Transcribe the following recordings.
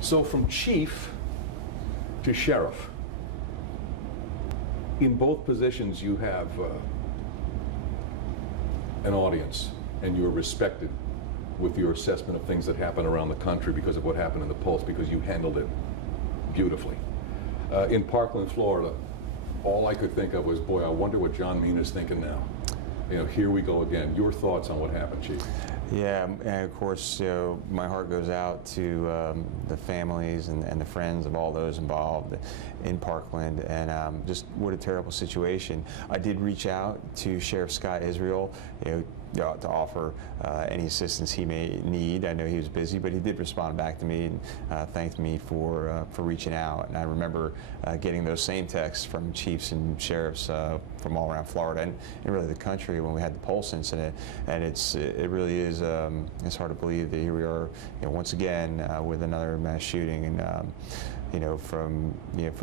So from chief to sheriff, in both positions you have an audience, and you're respected with your assessment of things that happen around the country because of what happened in the Pulse, because you handled it beautifully. In Parkland, Florida, all I could think of was, boy, I wonder what John Mina's thinking now. You know, here we go again. Your thoughts on what happened, Chief? Yeah, and of course, my heart goes out to the families and the friends of all those involved in Parkland, and just what a terrible situation. I did reach out to Sheriff Scott Israel, to offer any assistance he may need. I know he was busy, but he did respond back to me and thanked me for reaching out. And I remember getting those same texts from chiefs and sheriffs from all around Florida and really the country when we had the Pulse incident. And it really is it's hard to believe that here we are, once again with another mass shooting. And from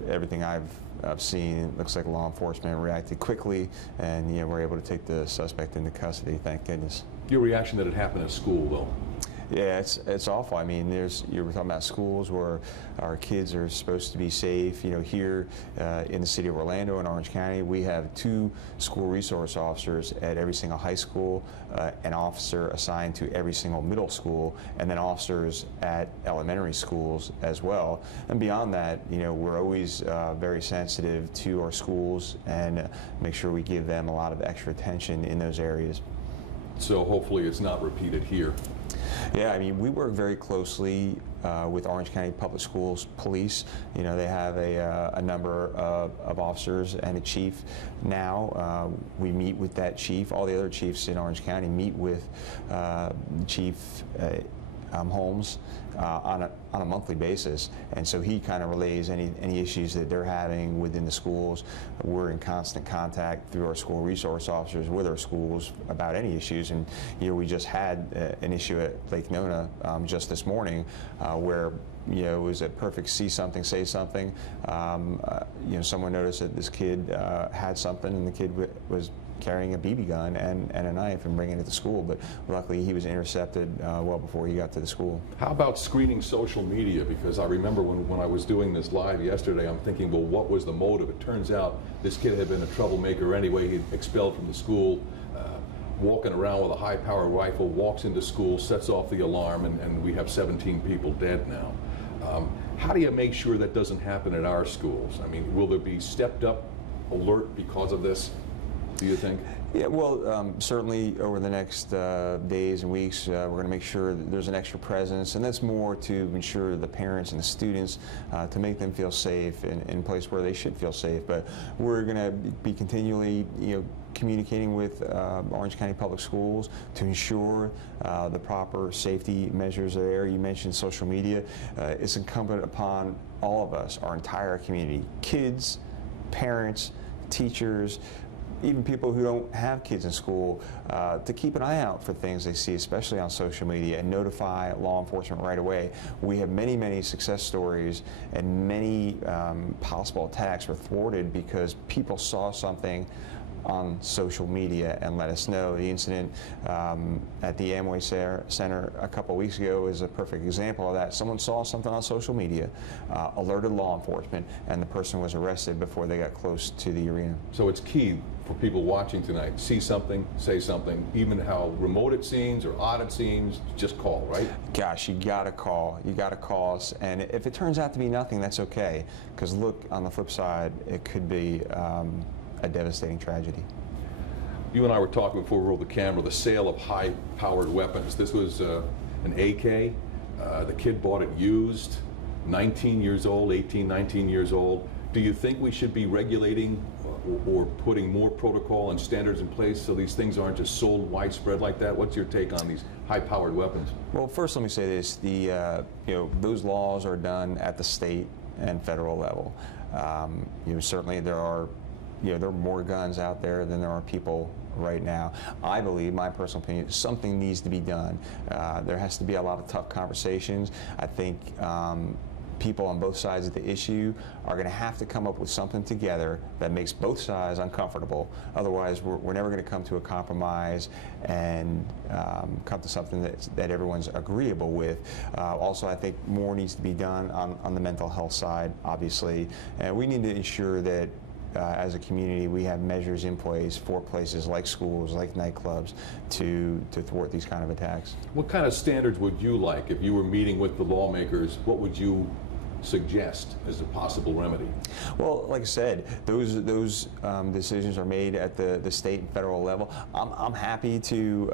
everything I've seen, it looks like law enforcement reacted quickly, and we're able to take the suspect into custody. Thank goodness. Your reaction that it happened at school, though? Yeah, it's awful. I mean, you were talking about schools where our kids are supposed to be safe. Here in the city of Orlando and Orange County, we have 2 school resource officers at every single high school, an officer assigned to every single middle school, and then officers at elementary schools as well. And beyond that, we're always very sensitive to our schools and make sure we give them a lot of extra attention in those areas. So hopefully it's not repeated here. Yeah, I mean, we work very closely with Orange County Public Schools Police. They have a number of officers and a chief now. We meet with that chief. All the other chiefs in Orange County meet with Chief Holmes on a monthly basis, and so he kind of relays any issues that they're having within the schools. We're in constant contact through our school resource officers with our schools about any issues, and we just had an issue at Lake Nona just this morning where it was a perfect see something, say something. Someone noticed that this kid had something, and the kid was carrying a BB gun and a knife and bringing it to school, but luckily he was intercepted well before he got to the school. How about screening social media? Because I remember when I was doing this live yesterday, I'm thinking, well, what was the motive? It turns out this kid had been a troublemaker anyway. He'd expelled from the school, walking around with a high-powered rifle, walks into school, sets off the alarm, and we have 17 people dead now. How do you make sure that doesn't happen at our schools? I mean, will there be stepped up alert because of this, do you think? Yeah, well, certainly over the next days and weeks, we're going to make sure that there's an extra presence, and that's more to ensure the parents and the students to make them feel safe in a place where they should feel safe. But we're going to be continually, communicating with Orange County Public Schools to ensure the proper safety measures are there. You mentioned social media. It's incumbent upon all of us, our entire community, kids, parents, teachers, even people who don't have kids in school, to keep an eye out for things they see, especially on social media, and notify law enforcement right away. We have many, many success stories, and many possible attacks were thwarted because people saw something on social media and let us know. The incident at the Amway Center a couple of weeks ago is a perfect example of that. Someone saw something on social media, alerted law enforcement, and the person was arrested before they got close to the arena. So it's key for people watching tonight, see something, say something, even how remote it seems or odd it seems, just call, right? Gosh, you gotta call. You gotta call us, and if it turns out to be nothing, that's okay, because look, on the flip side, it could be a devastating tragedy. You and I were talking before we rolled the camera, the sale of high-powered weapons. This was an AK. The kid bought it used, 19 years old, 18, 19 years old. Do you think we should be regulating or putting more protocol and standards in place so these things aren't just sold widespread like that? What's your take on these high-powered weapons? Well, first let me say this: those laws are done at the state and federal level. Certainly there are more guns out there than there are people right now. I believe, my personal opinion, something needs to be done. There has to be a lot of tough conversations. I think people on both sides of the issue are going to have to come up with something together that makes both sides uncomfortable. Otherwise, we're never going to come to a compromise and come to something that everyone's agreeable with. Also, I think more needs to be done on the mental health side, obviously. And we need to ensure that as a community, we have measures in place for places like schools, like nightclubs, to thwart these kind of attacks. What kind of standards would you like if you were meeting with the lawmakers? What would you suggest as a possible remedy? Well, like I said, those decisions are made at the state and federal level. I'm happy to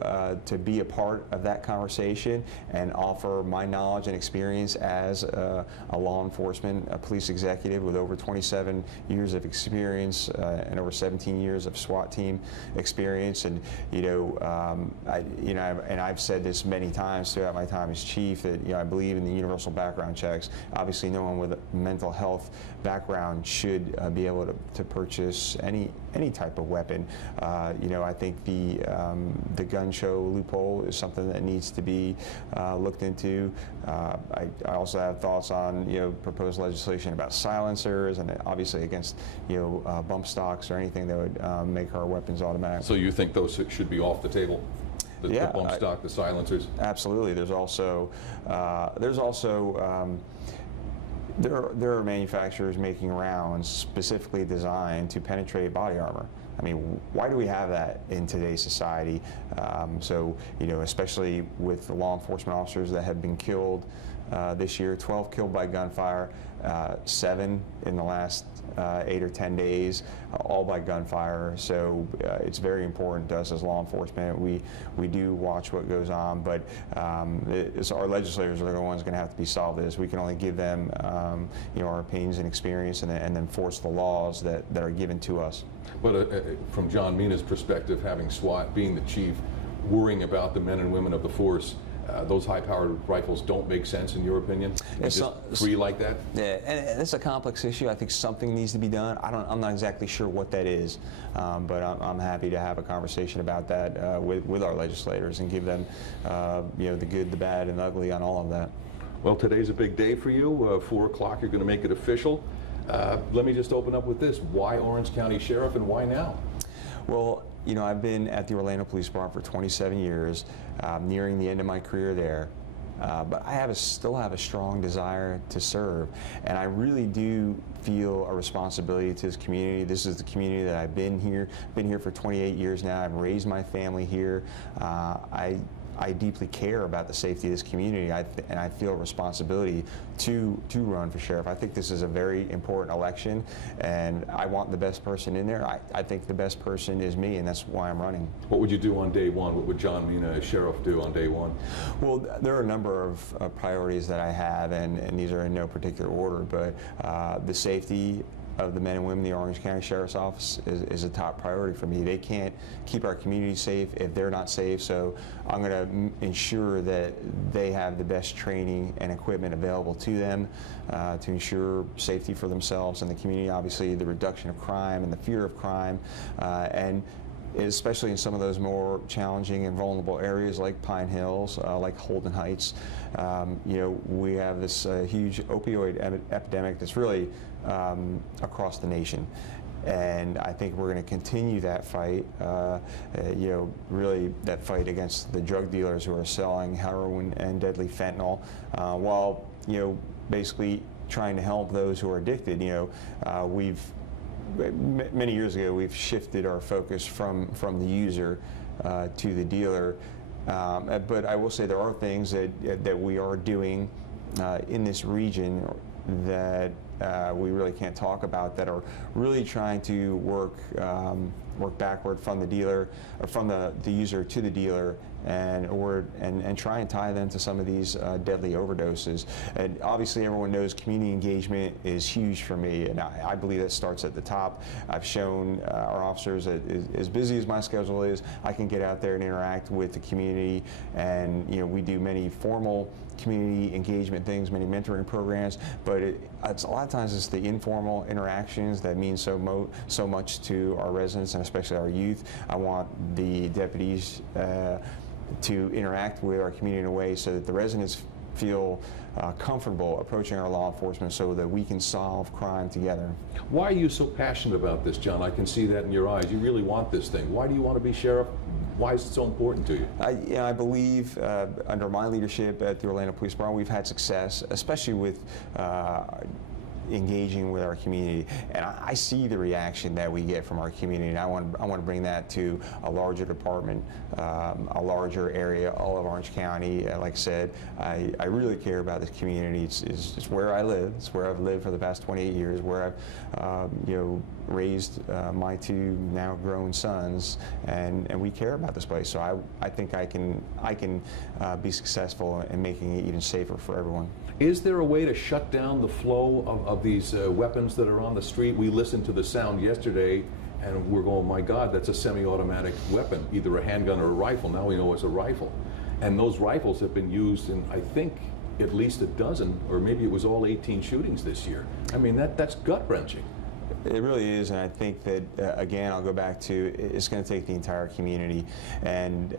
be a part of that conversation and offer my knowledge and experience as a law enforcement, a police executive with over 27 years of experience and over 17 years of SWAT team experience. And I've said this many times throughout my time as chief that I believe in the universal background checks. Obviously, no one with a mental health background should be able to purchase any type of weapon. I think the gun show loophole is something that needs to be looked into. I also have thoughts on proposed legislation about silencers, and obviously against bump stocks or anything that would make our weapons automatic. So you think those should be off the table? The bump stock, the silencers? Absolutely. There are manufacturers making rounds specifically designed to penetrate body armor. I mean, why do we have that in today's society? Especially with the law enforcement officers that have been killed this year, 12 killed by gunfire, 7 in the last 8 or 10 days, all by gunfire. So it's very important to us as law enforcement. We do watch what goes on, but our legislators are the ones going to have to be solved this. We can only give them our opinions and experience, and then enforce the laws that are given to us. But from John Mina's perspective, having SWAT, being the chief, worrying about the men and women of the force, those high-powered rifles don't make sense in your opinion? Free like that? Yeah, and it's a complex issue. I think something needs to be done. I'm not exactly sure what that is, but I'm happy to have a conversation about that with our legislators and give them the good, the bad, and the ugly on all of that. Well, today's a big day for you. 4 o'clock, you're going to make it official. Let me just open up with this. Why Orange County Sheriff, and why now? Well, I've been at the Orlando Police Department for 27 years, nearing the end of my career there. But I still have a strong desire to serve, and I really do feel a responsibility to this community. This is the community that I've been here for 28 years now. I've raised my family here. I deeply care about the safety of this community, and I feel a responsibility to run for sheriff. I think this is a very important election, and I want the best person in there. I think the best person is me, and that's why I'm running. What would you do on day one? What would John Mina as sheriff do on day one? Well, there are a number of priorities that I have, and these are in no particular order, but the safety of the men and women in the Orange County Sheriff's Office is a top priority for me. They can't keep our community safe if they're not safe, so I'm going to ensure that they have the best training and equipment available to them to ensure safety for themselves and the community. Obviously, the reduction of crime and the fear of crime, and especially in some of those more challenging and vulnerable areas like Pine Hills, like Holden Heights. We have this huge opioid epidemic that's really across the nation. And I think we're going to continue that fight, really that fight against the drug dealers who are selling heroin and deadly fentanyl, while, basically trying to help those who are addicted. Many years ago, we've shifted our focus from the user to the dealer. But I will say there are things that we are doing in this region that we really can't talk about, that are really trying to work backward from the dealer, or from the user to the dealer, and try and tie them to some of these deadly overdoses. And obviously everyone knows community engagement is huge for me, and I believe that starts at the top. I've shown our officers that as busy as my schedule is, I can get out there and interact with the community, and we do many formal community engagement things, many mentoring programs, but it's a lot of times it's the informal interactions that mean so much to our residents, and especially our youth. I want the deputies to interact with our community in a way so that the residents feel comfortable approaching our law enforcement so that we can solve crime together. Why are you so passionate about this, John? I can see that in your eyes. You really want this thing. Why do you want to be sheriff? Why is it so important to you? I believe under my leadership at the Orlando Police Department, we've had success, especially with engaging with our community, and I see the reaction that we get from our community, and I want to bring that to a larger department, a larger area, all of Orange County. Like I said, I really care about this community. It's where I live. It's where I've lived for the past 28 years, where I've raised my two now grown sons, and we care about this place. So I think I can be successful in making it even safer for everyone. Is there a way to shut down the flow of these weapons that are on the street? We listened to the sound yesterday and we're going, my God, that's a semi-automatic weapon, either a handgun or a rifle. Now we know it's a rifle. And those rifles have been used in, I think, at least a dozen, or maybe it was all 18 shootings this year. I mean, that's gut-wrenching. It really is, and I think that, again, I'll go back to, it's going to take the entire community, and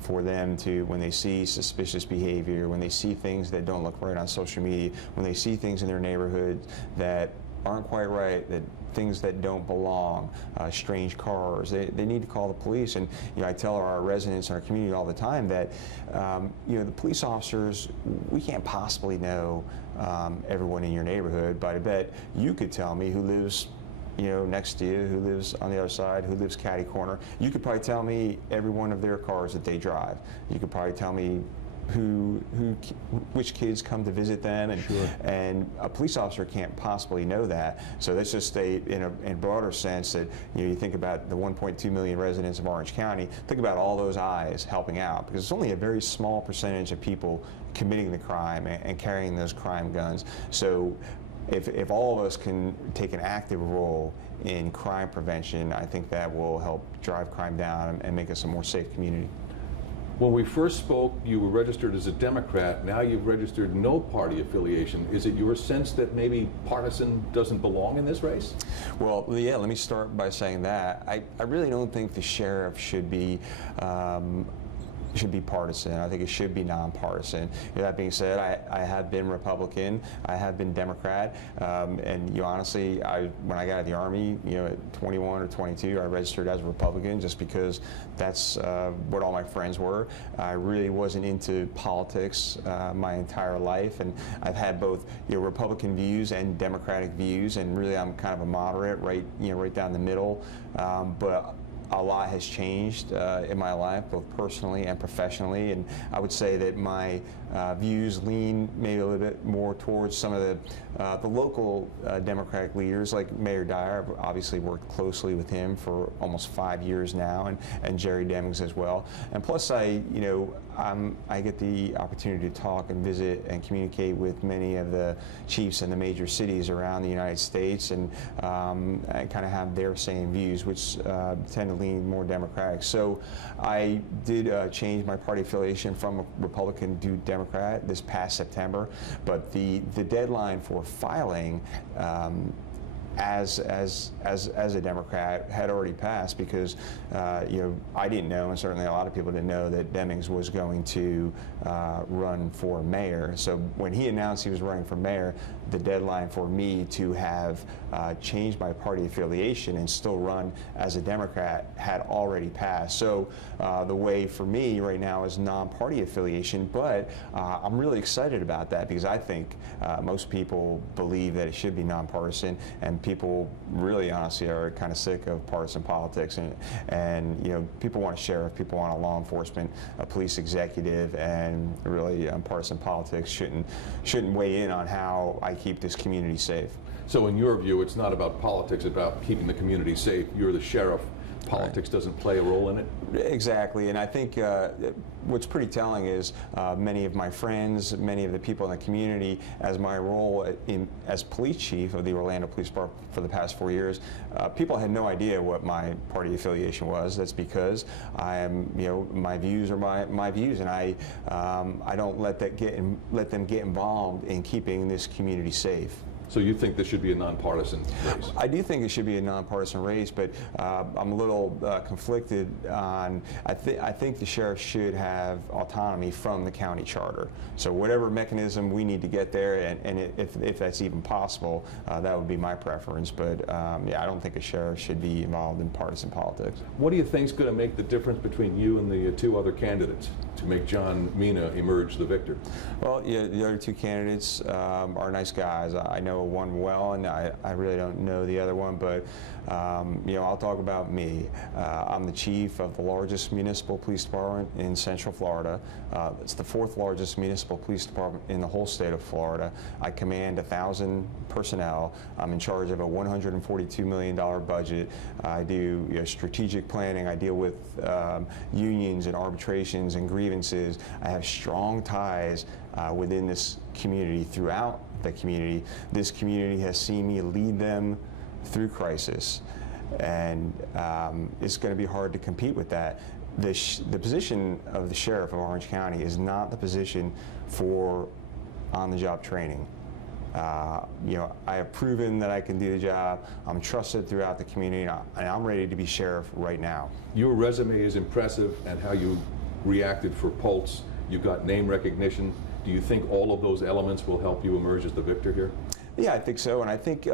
for them to, when they see suspicious behavior, when they see things that don't look right on social media, when they see things in their neighborhood that aren't quite right, that things that don't belong, strange cars, they need to call the police. And I tell our residents in our community all the time that the police officers, we can't possibly know everyone in your neighborhood, but I bet you could tell me who lives next to you, who lives on the other side, who lives catty corner. You could probably tell me every one of their cars that they drive. You could probably tell me which kids come to visit them, and sure. And a police officer can't possibly know that. So let's just say, in a broader sense, that you think about the 1.2 million residents of Orange County. Think about all those eyes helping out, because it's only a very small percentage of people committing the crime and carrying those crime guns. So if all of us can take an active role in crime prevention, I think that will help drive crime down and make us a more safe community. When we first spoke, you were registered as a Democrat. Now you've registered no party affiliation. Is it your sense that maybe partisan doesn't belong in this race? Well, yeah, let me start by saying that. I really don't think the sheriff should be partisan. I think it should be nonpartisan. That being said, I have been Republican, I have been Democrat, and honestly, when I got out of the Army, at 21 or 22, I registered as a Republican just because that's what all my friends were. I really wasn't into politics my entire life, and I've had both Republican views and Democratic views, and really I'm kind of a moderate, right down the middle, but a lot has changed in my life, both personally and professionally, and I would say that my views lean maybe a little bit more towards some of the local Democratic leaders, like Mayor Dyer. I've obviously worked closely with him for almost 5 years now, and Jerry Demings as well. And plus, I get the opportunity to talk and visit and communicate with many of the chiefs in the major cities around the United States, and kind of have their same views, which tend to lean more Democratic. So I did change my party affiliation from a Republican to Democrat this past September, but the deadline for filing as a Democrat had already passed, because I didn't know, and certainly a lot of people didn't know, that Demings was going to run for mayor. So when he announced he was running for mayor, the deadline for me to have changed my party affiliation and still run as a Democrat had already passed. So the way for me right now is non-party affiliation, but I'm really excited about that, because I think most people believe that it should be nonpartisan, and people really honestly are kind of sick of partisan politics, and people want a sheriff, people want a law enforcement, a police executive, and really partisan politics shouldn't weigh in on how I keep this community safe. So in your view, it's not about politics, it's about keeping the community safe. You're the sheriff. Politics doesn't play a role in it? Exactly, and I think what's pretty telling is many of my friends, many of the people in the community, as my role as police chief of the Orlando Police Department for the past 4 years, people had no idea what my party affiliation was. That's because I am, my views are my views, and I don't let them get involved in keeping this community safe. So you think this should be a nonpartisan race? I do think it should be a nonpartisan race, but I'm a little conflicted on, I think the sheriff should have autonomy from the county charter. So whatever mechanism we need to get there, and if that's even possible, that would be my preference. But yeah, I don't think a sheriff should be involved in partisan politics. What do you think is going to make the difference between you and the two other candidates to make John Mina emerge the victor? Well, yeah, the other two candidates are nice guys. I know one well, and I really don't know the other one, but you know, I'll talk about me. I'm the chief of the largest municipal police department in Central Florida. It's the 4th largest municipal police department in the whole state of Florida. I command 1,000 personnel. I'm in charge of a $142 million budget. I do strategic planning. I deal with unions and arbitrations and grievances. I have strong ties within this community, throughout the community. This community has seen me lead them through crisis, and it's going to be hard to compete with that. The position of the sheriff of Orange County is not the position for on-the-job training. You know, I have proven that I can do the job. I'm trusted throughout the community, and I'm ready to be sheriff right now. Your resume is impressive, and how you reacted for Pulse. You've got name recognition. Do you think all of those elements will help you emerge as the victor here? Yeah, I think so, and I think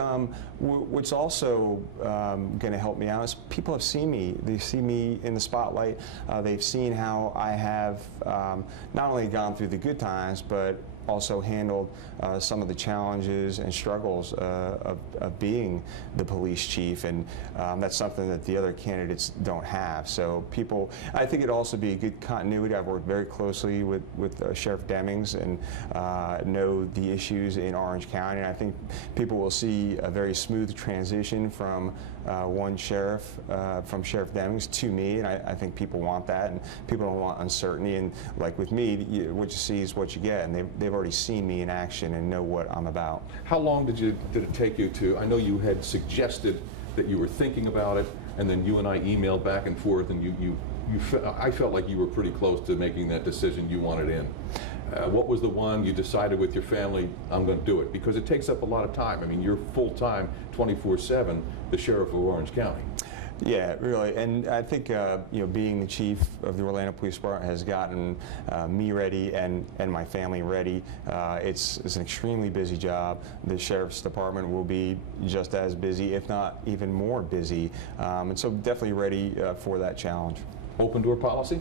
what's also going to help me out is people have seen me. They see me in the spotlight. They've seen how I have not only gone through the good times, but also handled some of the challenges and struggles of being the police chief, and that's something that the other candidates don't have. So people, I think it'd also be a good continuity. I've worked very closely with Sheriff Demings and know the issues in Orange County, and I think people will see a very smooth transition from one sheriff, from Sheriff Demings to me, and I think people want that, and people don't want uncertainty. And like with me, what you see is what you get, and they've already seen me in action and know what I'm about. How long did it take you to? I know you had suggested that you were thinking about it, and then you and I emailed back and forth, and I felt like you were pretty close to making that decision you wanted in. What was the one you decided with your family, I'm going to do it? Because it takes up a lot of time. I mean, you're full-time, 24/7, the sheriff of Orange County. Yeah, really, and I think you know, being the chief of the Orlando Police Department has gotten me ready and my family ready. It's an extremely busy job. The Sheriff's Department will be just as busy, if not even more busy, and so definitely ready for that challenge. Open door policy?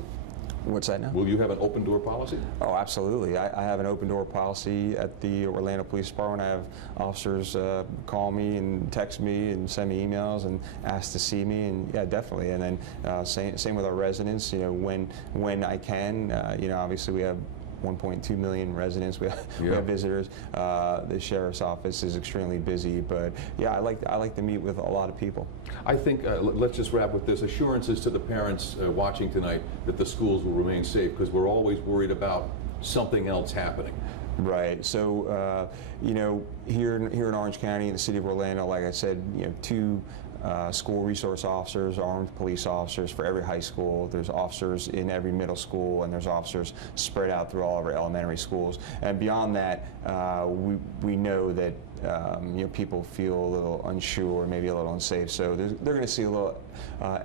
What's that now? Will you have an open door policy? Oh, absolutely. I have an open door policy at the Orlando Police Department. I have officers call me and text me and send me emails and ask to see me, and yeah, definitely. And then same with our residents. You know, when I can. You know, obviously we have 1.2 million residents. We have visitors. The sheriff's office is extremely busy, but yeah, I like to meet with a lot of people. I think let's just wrap with this: assurances to the parents watching tonight that the schools will remain safe, because we're always worried about something else happening. Right. So you know, here in Orange County, in the city of Orlando, like I said, you know, 2 school resource officers, armed police officers for every high school. There's officers in every middle school, and there's officers spread out through all of our elementary schools. And beyond that, we know that you know, people feel a little unsure, maybe a little unsafe. So they're going to see a little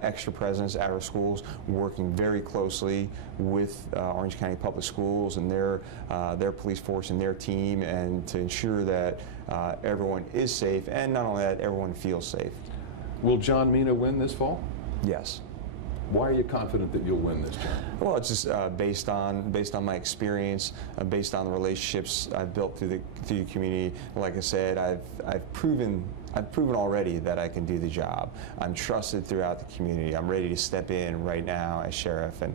extra presence at our schools, working very closely with Orange County Public Schools and their police force and their team, and to ensure that everyone is safe, and not only that, everyone feels safe. Will John Mina win this fall? Yes. Why are you confident that you'll win this, John? Well, it's just based on my experience, based on the relationships I've built through the community. Like I said, I've proven already that I can do the job. I'm trusted throughout the community. I'm ready to step in right now as sheriff, and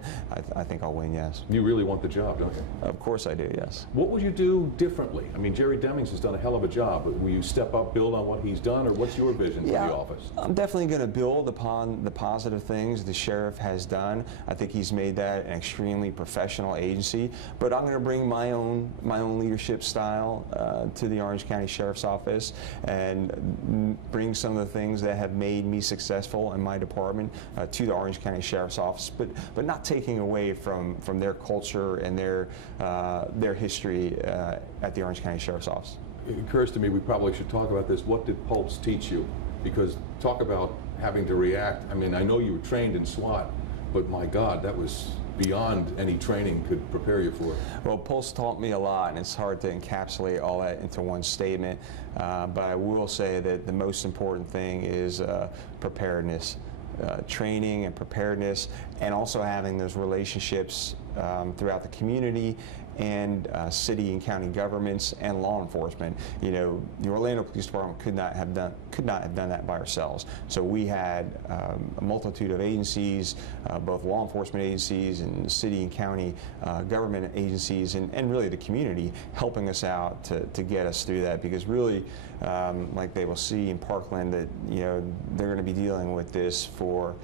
I think I'll win, yes. You really want the job, don't you? Of course I do, yes. What would you do differently? I mean, Jerry Demings has done a hell of a job, but will you step up, build on what he's done, or what's your vision for the office? I'm definitely going to build upon the positive things the sheriff Sheriff has done. I think he's made that an extremely professional agency. But I'm going to bring my own leadership style to the Orange County Sheriff's Office and bring some of the things that have made me successful in my department to the Orange County Sheriff's Office, but not taking away from their culture and their history at the Orange County Sheriff's Office. It occurs to me we probably should talk about this. What did Pulse teach you? Because talk about having to react. I mean, I know you were trained in SWAT, but my God, that was beyond any training could prepare you for. Well, Pulse taught me a lot, and it's hard to encapsulate all that into one statement. But I will say that the most important thing is preparedness. Training and preparedness, and also having those relationships throughout the community and city and county governments and law enforcement. You know, the Orlando Police Department could not have done that by ourselves. So we had a multitude of agencies, both law enforcement agencies and city and county government agencies, and really the community helping us out to get us through that, because really, like they will see in Parkland, that they're going to be dealing with this for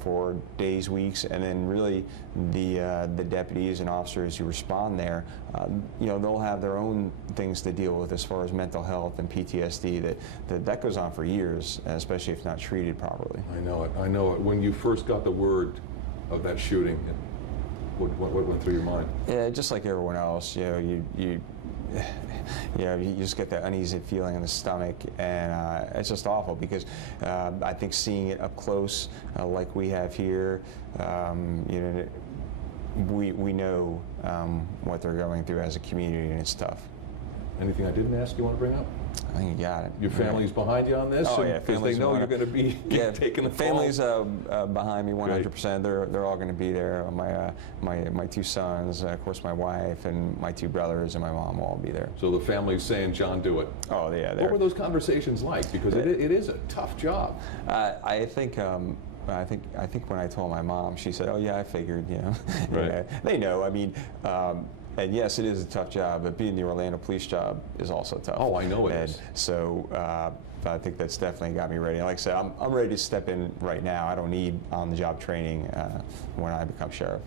for days, weeks, and then really the deputies and officers who respond there, they'll have their own things to deal with as far as mental health and PTSD that goes on for years, especially if not treated properly. I know it. I know it. When you first got the word of that shooting, what went through your mind? Yeah, just like everyone else, you just get that uneasy feeling in the stomach, and it's just awful, because I think seeing it up close, like we have here, we know what they're going through as a community, and it's tough. Anything I didn't ask you want to bring up? I think you got it. Your family's behind you on this? Oh, yeah. Because they know you're going to be taking the fall? Family's behind me 100%. They're all going to be there. My two sons, of course my wife, and my two brothers, and my mom will all be there. So the family's saying, John, do it. Oh, yeah. What were those conversations like? Because it is a tough job. I think when I told my mom, she said, "Oh yeah, I figured." Right. They know. I mean, and yes, it is a tough job, but being the Orlando police job is also tough. Oh, I know it is. So I think that's definitely got me ready. Like I said, I'm ready to step in right now. I don't need on-the-job training when I become sheriff.